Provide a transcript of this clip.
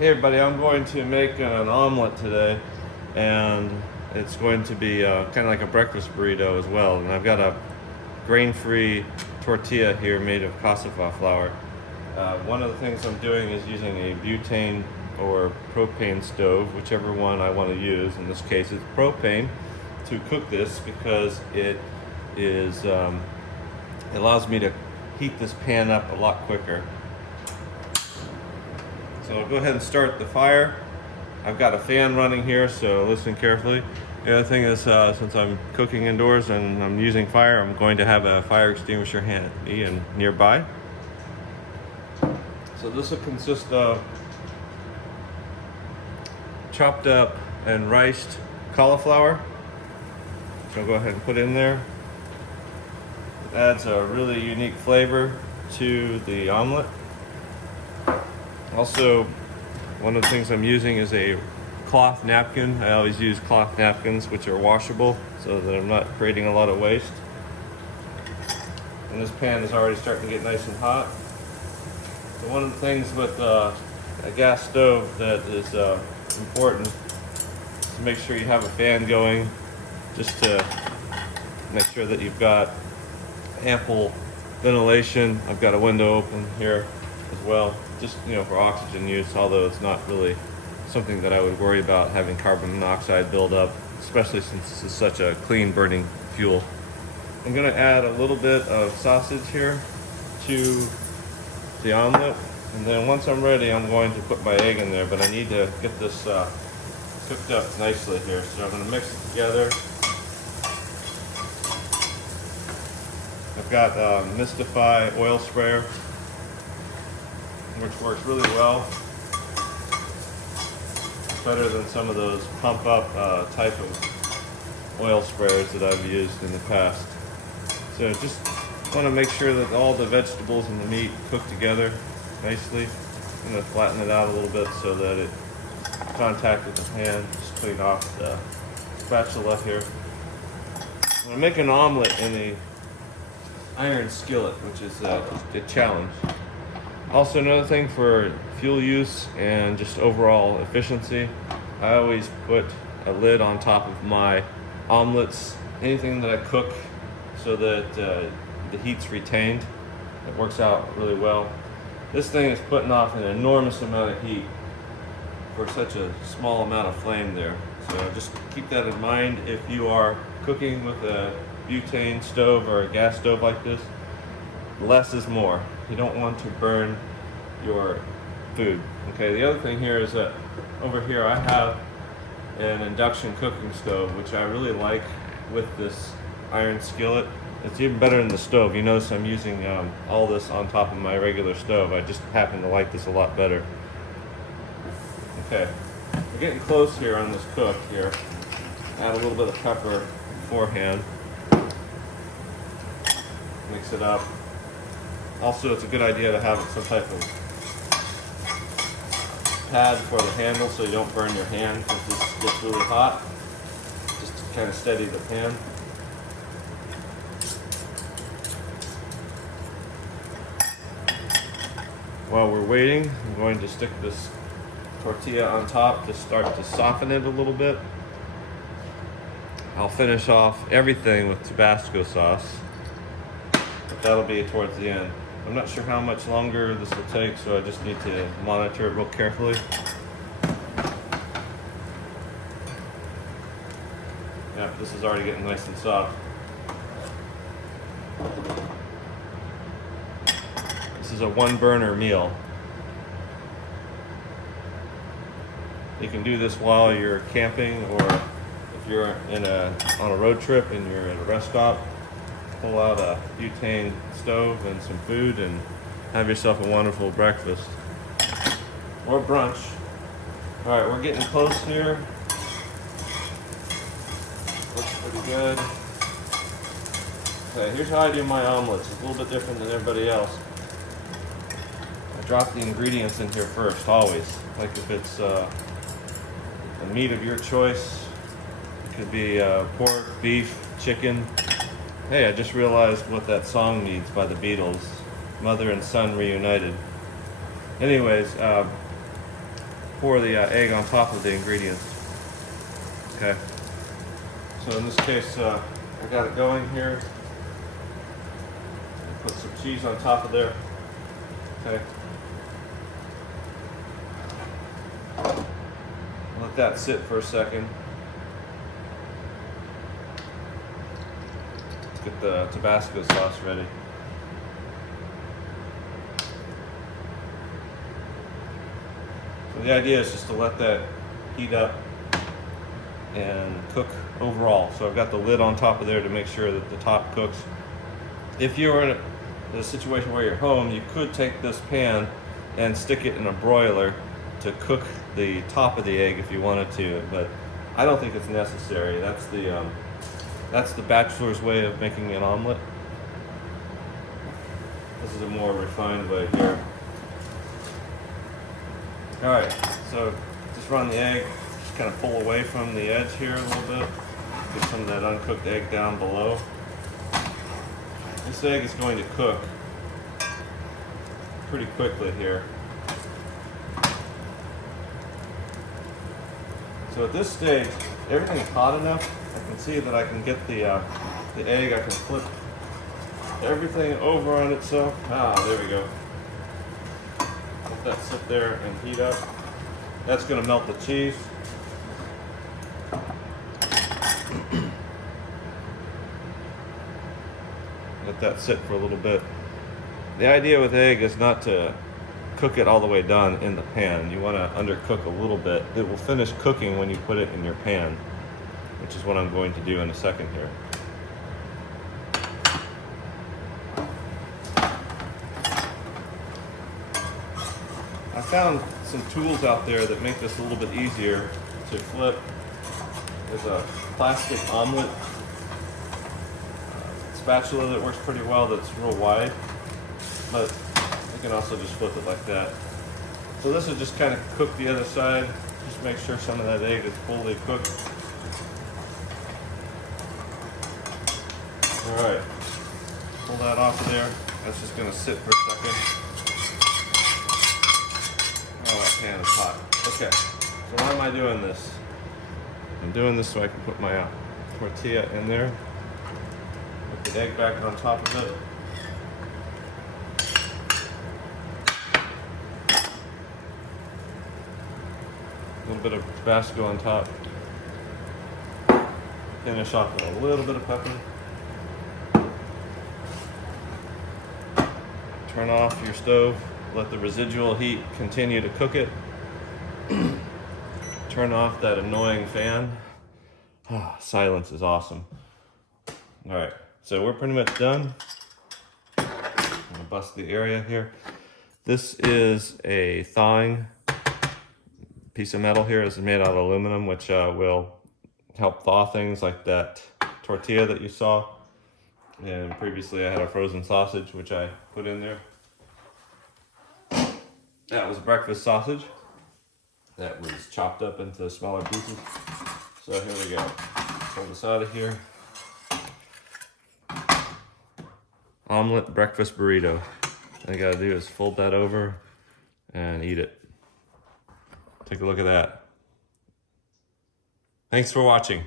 Hey everybody, I'm going to make an omelet today, and it's going to be kind of like a breakfast burrito as well. And I've got a grain-free tortilla here made of cassava flour. One of the things I'm doing is using a butane or propane stove, whichever one I want to use. In this case, it's propane to cook this because it allows me to heat this pan up a lot quicker. So I'll go ahead and start the fire. I've got a fan running here, so listen carefully. The other thing is, since I'm cooking indoors and I'm using fire, I'm going to have a fire extinguisher handy and nearby. So this will consist of chopped up and riced cauliflower. So I'll go ahead and put in there. It adds a really unique flavor to the omelet. Also, one of the things I'm using is a cloth napkin. I always use cloth napkins, which are washable, so that I'm not creating a lot of waste. And this pan is already starting to get nice and hot. So one of the things with a gas stove that is important is to make sure you have a fan going, just to make sure that you've got ample ventilation. I've got a window open here as well, just for oxygen use, although it's not really something that I would worry about having carbon monoxide build up, especially since this is such a clean burning fuel. I'm going to add a little bit of sausage here to the omelet, and then once I'm ready, I'm going to put my egg in there, but I need to get this cooked up nicely here, so I'm going to mix it together. I've got Mystify oil sprayer, which works really well. It's better than some of those pump up type of oil sprayers that I've used in the past. So just want to make sure that all the vegetables and the meat cook together nicely. I'm going to flatten it out a little bit so that it contact with the pan. Just clean off the spatula here. I'm going to make an omelet in a iron skillet, which is a challenge. Also, another thing for fuel use and just overall efficiency, I always put a lid on top of my omelets, anything that I cook, so that the heat's retained. It works out really well. This thing is putting off an enormous amount of heat for such a small amount of flame there. So just keep that in mind if you are cooking with a butane stove or a gas stove like this. Less is more. You don't want to burn your food. Okay, the other thing here is that over here I have an induction cooking stove, which I really like with this iron skillet. It's even better than the stove. You notice I'm using all this on top of my regular stove. I just happen to like this a lot better. Okay, we're getting close here on this cook here. Add a little bit of pepper beforehand. Mix it up. Also, it's a good idea to have some type of pad for the handle so you don't burn your hand because this gets really hot. Just to kind of steady the pan. While we're waiting, I'm going to stick this tortilla on top to start to soften it a little bit. I'll finish off everything with Tabasco sauce, but that'll be towards the end. I'm not sure how much longer this will take, so I just need to monitor it real carefully. Yeah, this is already getting nice and soft. This is a one burner meal. You can do this while you're camping, or if you're on a road trip and you're at a rest stop. Pull out a butane stove and some food and have yourself a wonderful breakfast or brunch. All right, we're getting close here. Looks pretty good. Okay, here's how I do my omelets. It's a little bit different than everybody else. I drop the ingredients in here first, always. Like if it's the meat of your choice, it could be pork, beef, chicken. Hey, I just realized what that song means by the Beatles, Mother and Son Reunited. Anyways, pour the egg on top of the ingredients. Okay. So in this case, I got it going here. Put some cheese on top of there. Okay. Let that sit for a second. Get the Tabasco sauce ready. So the idea is just to let that heat up and cook overall. So I've got the lid on top of there to make sure that the top cooks. If you're in a situation where you're home, you could take this pan and stick it in a broiler to cook the top of the egg if you wanted to, but I don't think it's necessary. That's the bachelor's way of making an omelet. This is a more refined way here. All right, so just run the egg, just kind of pull away from the edge here a little bit. Get some of that uncooked egg down below. This egg is going to cook pretty quickly here. So at this stage, everything's hot enough. I can see that I can get the egg, I can flip everything over on itself. Ah, there we go. Let that sit there and heat up. That's going to melt the cheese. Let that sit for a little bit. The idea with egg is not to cook it all the way done in the pan. You want to undercook a little bit. It will finish cooking when you put it in your pan, which is what I'm going to do in a second here. I found some tools out there that make this a little bit easier to flip. There's a plastic omelet spatula that works pretty well that's real wide, but you can also just flip it like that. So this will just kind of cook the other side. Just make sure some of that egg is fully cooked. All right, pull that off of there. That's just going to sit for a second. Oh, that pan is hot. Okay, so why am I doing this? I'm doing this so I can put my tortilla in there. Put the egg back on top of it. A little bit of Tabasco on top. Finish off with a little bit of pepper. Turn off your stove. Let the residual heat continue to cook it. Turn off that annoying fan. Ah, silence is awesome. All right, so we're pretty much done. I'm gonna bust the area here. This is a thawing piece of metal here. This is made out of aluminum, which will help thaw things like that tortilla that you saw. And previously I had a frozen sausage, which I put in there. That was breakfast sausage. That was chopped up into smaller pieces. So here we go. Pull this out of here. Omelet breakfast burrito. All you gotta do is fold that over and eat it. Take a look at that. Thanks for watching.